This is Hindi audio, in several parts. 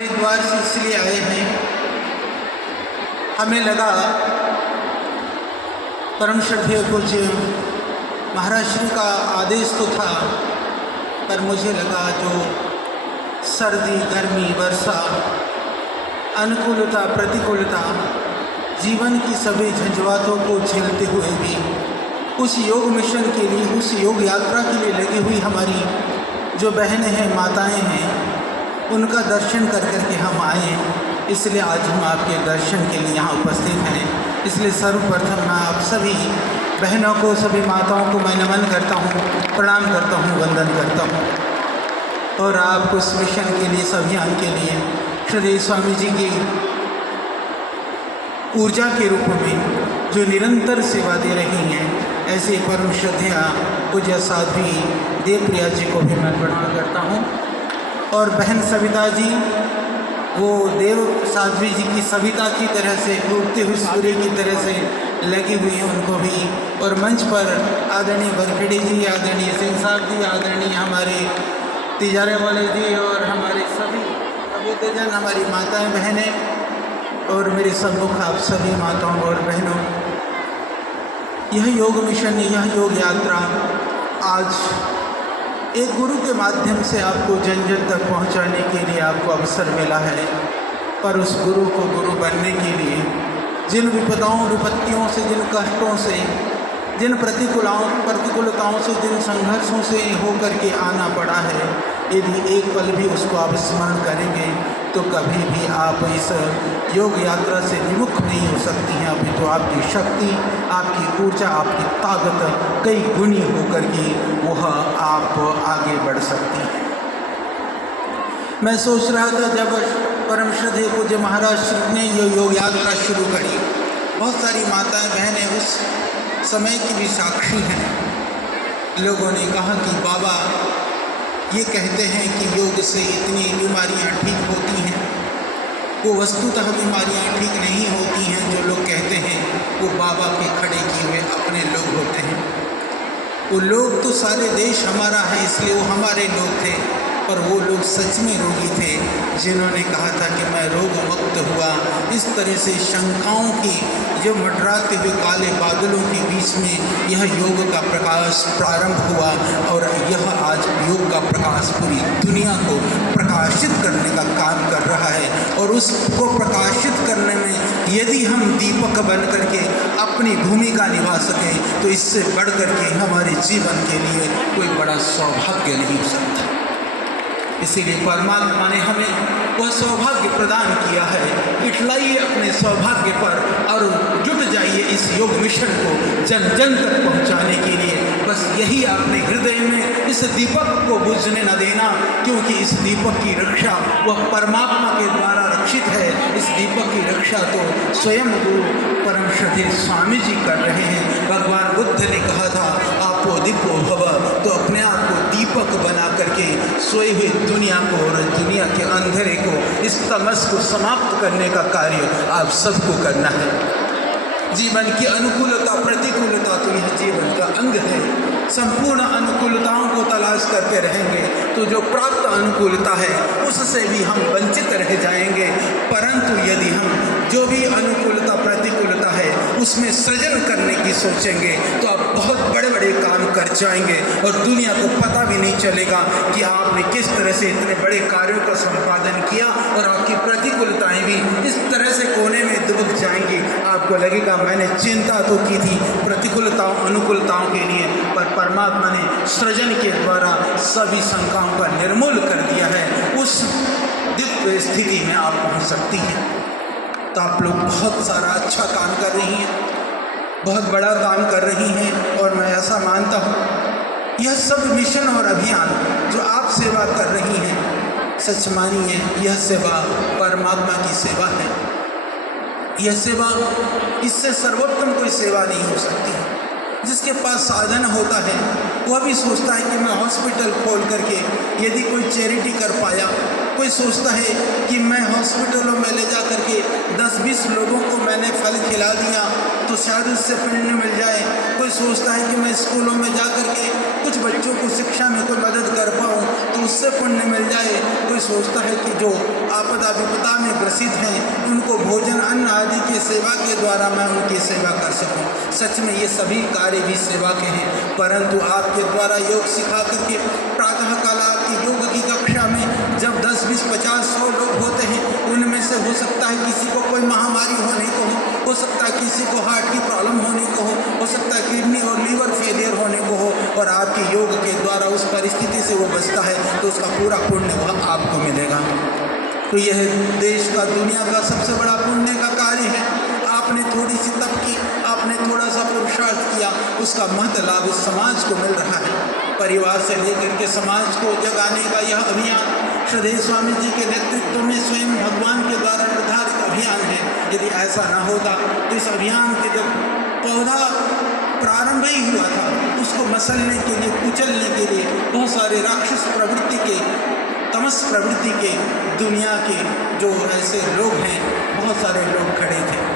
हरिद्वार से इसलिए आए हैं, हमें लगा परम श्रद्धेय पूज्य महाराज श्री का आदेश तो था, पर मुझे लगा जो सर्दी, गर्मी, वर्षा, अनुकूलता, प्रतिकूलता, जीवन की सभी झंझावातों को झेलते हुए भी उस योग मिशन के लिए, उस योग यात्रा के लिए लगी हुई हमारी जो बहनें हैं, माताएं हैं, उनका दर्शन कर करके हम आए हैं। इसलिए आज हम आपके दर्शन के लिए यहाँ उपस्थित हैं। इसलिए सर्वप्रथम मैं आप सभी बहनों को, सभी माताओं को मैं नमन करता हूँ, प्रणाम करता हूँ, वंदन करता हूँ। और आपको इस मिशन के लिए, इस अभियान के लिए श्री स्वामी जी की ऊर्जा के रूप में जो निरंतर सेवा दे रही हैं, ऐसे परम श्रद्धेय पूज्य साध्वी देवप्रिया जी को भी मैं प्रणाम करता हूँ। और बहन सविता जी, वो देव साध्वी जी की सविता की तरह से, डूबते हुए सूर्य की तरह से लगी हुई हैं, उनको भी। और मंच पर आदरणीय बरखेड़ी जी, आदरणीय सिंह साहब जी, आदरणीय हमारे तिजारे वाले जी और हमारे सभी अभ्युदयजन, हमारी माताएं, बहनें और मेरे सम्मुख आप सभी माताओं और बहनों, यह योग मिशन, यह योग यात्रा आज एक गुरु के माध्यम से आपको जन जन तक पहुंचाने के लिए आपको अवसर मिला है। पर उस गुरु को गुरु बनने के लिए जिन विपदाओं, विपत्तियों से, जिन कष्टों से, जिन प्रतिकूलताओं से, जिन संघर्षों से होकर के आना पड़ा है, यदि एक पल भी उसको आप स्मरण करेंगे तो कभी भी आप इस योग यात्रा से विमुख नहीं हो सकती हैं। अभी तो आपकी शक्ति, आपकी ऊर्जा, आपकी ताकत कई गुनी होकर के वह आप आगे बढ़ सकती हैं। मैं सोच रहा था जब परम श्रद्धेय पूज्य महाराज श्री ने ये योग यात्रा शुरू करी, बहुत सारी माताएं, बहनें उस समय की भी साक्षी हैं। लोगों ने कहा कि बाबा ये कहते हैं कि योग से इतनी बीमारियां ठीक होती हैं, वो वस्तुतः बीमारियां ठीक नहीं होती हैं। जो लोग कहते हैं वो बाबा के खड़े किए हुए अपने लोग होते हैं। वो लोग तो सारे देश हमारा है, इसलिए वो हमारे लोग थे, पर वो लोग सच में रोगी थे जिन्होंने कहा था कि मैं रोग मुक्त हुआ। इस तरह से शंकाओं की जो मंडराते हुए काले बादलों के बीच में यह योग का प्रकाश प्रारंभ हुआ, और यह आज योग का प्रकाश पूरी दुनिया को प्रकाशित करने का काम कर रहा है। और उसको प्रकाशित करने में यदि हम दीपक बन करके अपनी भूमिका निभा सकें तो इससे बढ़ करके हमारे जीवन के लिए कोई बड़ा सौभाग्य नहीं हो सकता। इसीलिए परमात्मा ने हमें वह सौभाग्य प्रदान किया है। इठलाइए अपने सौभाग्य पर और जुट जाइए इस योग मिशन को जन जन तक पहुंचाने के लिए। बस यही आपने हृदय में इस दीपक को बुझने न देना, क्योंकि इस दीपक की रक्षा वह परमात्मा के द्वारा रक्षित है। इस दीपक की रक्षा तो स्वयं गुरु परम श्रद्धेय स्वामी जी कर रहे हैं। भगवान बुद्ध ने कहा था आपो दीपो भव, तो अपने आप को दीपक बना करके सोई हुई दुनिया को और दुनिया के अंधेरे को, इस तमस को समाप्त करने का कार्य आप सबको करना है। जीवन की अनुकूलता, प्रतिकूलता तो यह जीवन का अंग है। संपूर्ण अनुकूलताओं को तलाश करते रहेंगे तो जो प्राप्त अनुकूलता है उससे भी हम वंचित रह जाएंगे। परंतु यदि हम जो भी अनुकूलता, प्रतिकूलता है उसमें सृजन करने की सोचेंगे तो आप बहुत बड़े बड़े काम कर जाएंगे और दुनिया को पता भी नहीं चलेगा कि आपने किस तरह से इतने बड़े कार्यों का संपादन किया, और आपकी प्रतिकूलताएं भी इस तरह से कोने में दुबक जाएंगी। आपको लगेगा मैंने चिंता तो की थी प्रतिकूलताओं, अनुकूलताओं के लिए, पर परमात्मा ने सृजन के द्वारा सभी शंकाओं का निर्मूल कर दिया है। उस दिव्य स्थिति में आप पहुंच सकती हैं। तो आप लोग बहुत सारा अच्छा काम कर रही हैं, बहुत बड़ा काम कर रही हैं, और मैं ऐसा मानता हूँ यह सब मिशन और अभियान जो आप सेवा कर रही हैं, सच मानिए यह सेवा परमात्मा की सेवा है। यह सेवा, इससे सर्वोत्तम कोई सेवा नहीं हो सकती है। जिसके पास साधन होता है वह भी सोचता है कि मैं हॉस्पिटल खोल करके यदि कोई चैरिटी कर पाया, कोई सोचता है कि मैं हॉस्पिटलों में ले जा करके 10-20 लोगों को मैंने फल खिला दिया तो शायद उससे पुण्य मिल जाए। कोई सोचता है कि मैं स्कूलों में जा करके कुछ बच्चों को शिक्षा में कोई मदद कर पाऊँ तो उससे पुण्य मिल जाए। कोई सोचता है कि जो आपदा विपदा में ग्रसित हैं उनको भोजन अन्न आदि की सेवा के द्वारा मैं उनकी सेवा कर सकूं। सच में ये सभी कार्य भी सेवा के हैं, परंतु आपके द्वारा योग सिखा करके प्रातः काल आपकी योग की कक्षा में जब 10, 20, 50, 100 लोग होते हैं, उनमें से हो सकता है किसी को कोई महामारी होने को हो सकता है किसी को हार्ट की प्रॉब्लम होने को हो सकता है किडनी और लीवर फेलियर होने को हो, और आपके योग के द्वारा उस परिस्थिति से वो बचता है तो उसका पूरा पुण्य वह आपको मिलेगा। तो यह देश का दुनिया का सबसे बड़ा पुण्य का कार्य है। आपने थोड़ी सी तप की, आपने थोड़ा सा पुरुषार्थ किया, उसका महत्व लाभ इस समाज को मिल रहा है। परिवार से लेकर के समाज को जगाने का यह अभियान श्रद्धेय स्वामी जी के नेतृत्व में स्वयं भगवान के द्वारा निर्धारित अभियान है। यदि ऐसा न होता तो इस अभियान के जब पौधा प्रारंभ ही हुआ था, उसको मसलने के लिए, कुचलने के लिए बहुत सारे राक्षस प्रवृत्ति के, तमस प्रवृत्ति के, दुनिया के जो ऐसे लोग हैं, बहुत सारे लोग खड़े थे।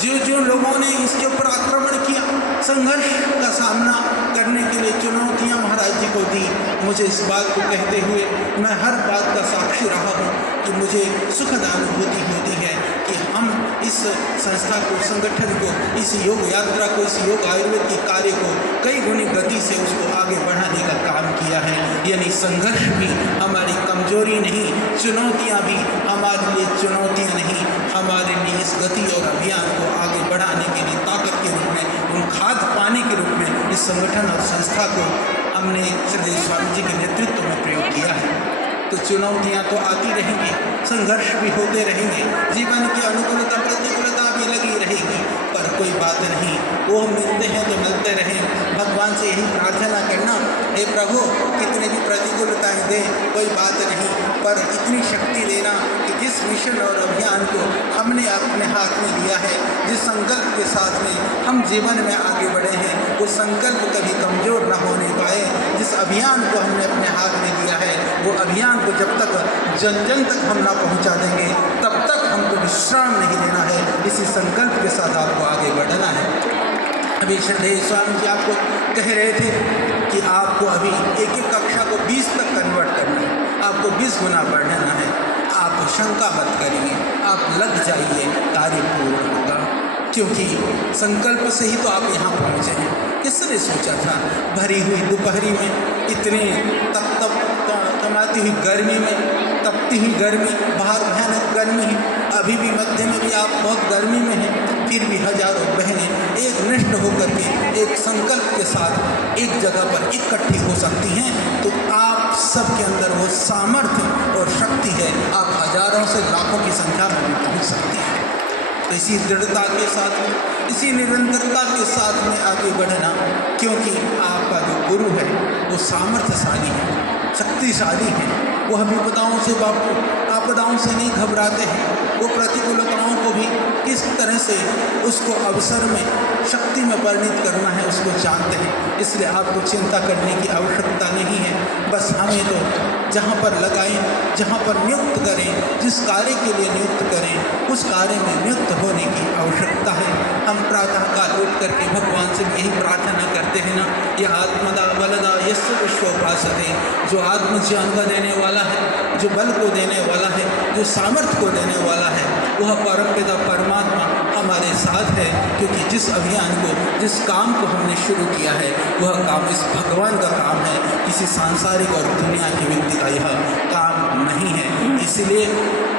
जो लोगों ने इसके ऊपर आक्रमण किया, संघर्ष का सामना करने के लिए चुनौतियां महाराज जी को दी। मुझे इस बात को कहते हुए मैं हर बात का साक्षी रहा हूँ कि मुझे सुखद अनुभूति होती है कि हम इस संस्था को, संगठन को, इस योग यात्रा को, इस योग आयुर्वेद के कार्य को कई गुनी गति से उसको आगे बढ़ाने का काम किया है। यानी संघर्ष भी हमारी कमजोरी नहीं, चुनौतियाँ भी हमारे लिए चुनौतियाँ नहीं, हमारे लिए इस गति और अभियान को आगे बढ़ाने के लिए ताकत के रूप में, उन खाद पाने के रूप में इस संगठन और संस्था को हमने श्रद्धेय स्वामी जी के नेतृत्व में प्रयोग किया है। तो चुनौतियाँ तो आती रहेंगी, संघर्ष भी होते रहेंगे, जीवन की अनुकूलता प्रतिकूलता भी लगी रहेगी, पर कोई बात नहीं, वो मिलते हैं तो मिलते रहें। भगवान से यही प्रार्थना करना, हे प्रभु कितने भी प्रतिकूलताएं दें कोई बात नहीं, पर इतनी शक्ति देना कि जिस मिशन और अभियान को हमने अपने हाथ में लिया है, जिस संकल्प के साथ में हम जीवन में आगे बढ़े हैं, वो संकल्प कभी कमज़ोर न होने पाए। जिस अभियान को हमने अपने हाथ में लिया है, वो अभियान को जब तक जन जन तक हम ना पहुंचा देंगे, तब तक हमको विश्राम नहीं लेना है। इसी संकल्प के साथ आपको आगे बढ़ना है। अभी श्रद्धेय स्वामी जी आपको कह रहे थे कि आपको अभी एक एक कक्षा को 20 तक कन्वर्ट करना है, आपको 20 गुना बढ़ाना है। आप शंका मत करिए, आप लग जाइए, कार्य पूर्ण होगा, क्योंकि संकल्प से ही तो आप यहाँ पहुँचे हैं। किसने सोचा था भरी हुई दोपहरी में, इतने तमाती हुई गर्मी में, तपती हुई गर्मी, बाहर भयानक गर्मी है, अभी भी मध्य में भी आप बहुत गर्मी में हैं, फिर भी हजारों बहनें एक निष्ठ होकर के एक संकल्प के साथ एक जगह पर इकट्ठी हो सकती हैं। तो आप सबके अंदर वो सामर्थ्य और शक्ति है, आप हजारों से लाखों की संख्या में भी पहुँच सकती हैं। तो इसी दृढ़ता के साथ में, इसी निरंतरता के साथ में आगे बढ़ना, क्योंकि आपका जो गुरु है वो सामर्थ्यशाली है, शक्तिशाली है। वह विपदाओं से आपदाओं से नहीं घबराते हैं, वो प्रतिकूलताओं को भी किस तरह से उसको अवसर में, शक्ति में परिणित करना है उसको जानते हैं। इसलिए आपको चिंता करने की आवश्यकता नहीं है। बस हमें तो जहाँ पर लगाएं, जहाँ पर नियुक्त करें, जिस कार्य के लिए नियुक्त करें, उस कार्य में नियुक्त होने की आवश्यकता है। हम प्रातःकाल उठ करके भगवान से यही प्रार्थना करते हैं ना, यह आत्मदा बलदा यस्य विश्वोपासते, जो आत्मज्ञान का देने वाला है, जो बल को देने वाला है, जो सामर्थ्य को देने वाला है, वह परमपिता परमात्मा हमारे साथ है। क्योंकि जिस अभियान को, जिस काम को हमने शुरू किया है, वह काम इस भगवान का काम है, किसी सांसारिक और दुनिया के व्यक्ति का यह काम नहीं है। इसलिए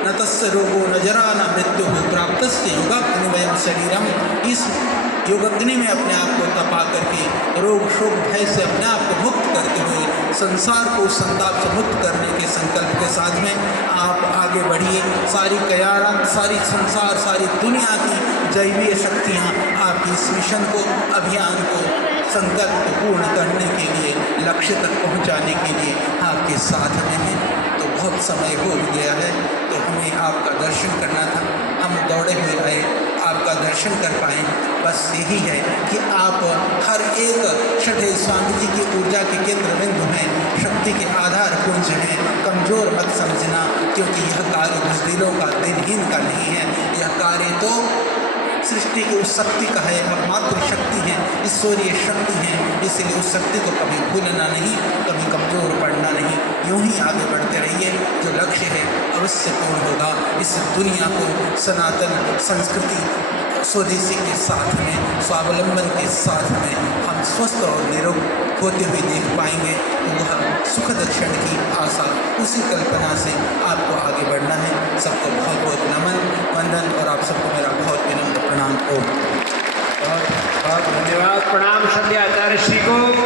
न तस्य रोगो न जरा न मृत्यु हो प्राप्तस्य योगाग्निमयं शरीरम, इस योगाग्नि में अपने आप को तपा करके रोग शोक भय से अपने आप को मुक्त करते हुए संसार को संताप से मुक्त करने के संकल्प के साथ में आप आगे बढ़िए। सारी कयामत, सारी संसार, सारी दुनिया की दैवीय शक्तियाँ आपकी इस मिशन को, अभियान को, संकल्प को पूर्ण करने के लिए, लक्ष्य तक पहुँचाने के लिए आपके साथ में हैं। तो बहुत समय हो गया है, तो हमें आपका दर्शन करना था, हम दौड़े हुए आए, आपका दर्शन कर पाएँ। बस यही है कि आप हर एक श्रद्धेय स्वामी जी की ऊर्जा के केंद्र बिंदु हैं, शक्ति के आधार पुंज हैं। कमज़ोर मत समझना, क्योंकि यह कार्य बुज़दिलों का, दिनहीन का नहीं है। यह कार्य तो सृष्टि की उस शक्ति का है, एकमात्र शक्ति है, ईश्वरीय शक्ति है। इसलिए उस शक्ति को कभी भूलना नहीं, कभी कमज़ोर पड़ना नहीं। यूं ही आगे बढ़ते रहिए, जो लक्ष्य है अवश्य पूर्ण होगा। इस दुनिया को सनातन संस्कृति स्वदेशी के साथ में, स्वावलंबन के साथ में हम स्वस्थ और निरोग होते हुए देख पाएंगे। तो वह सुखद क्षण की आशा, उसी कल्पना से आपको आगे बढ़ना है। सबको बहुत बहुत नमन, वंदन और आप सबको मेरा बहुत विनम्र प्रणाम। बहुत बहुत धन्यवाद। प्रणाम श्रद्धेय आचार्य श्री को।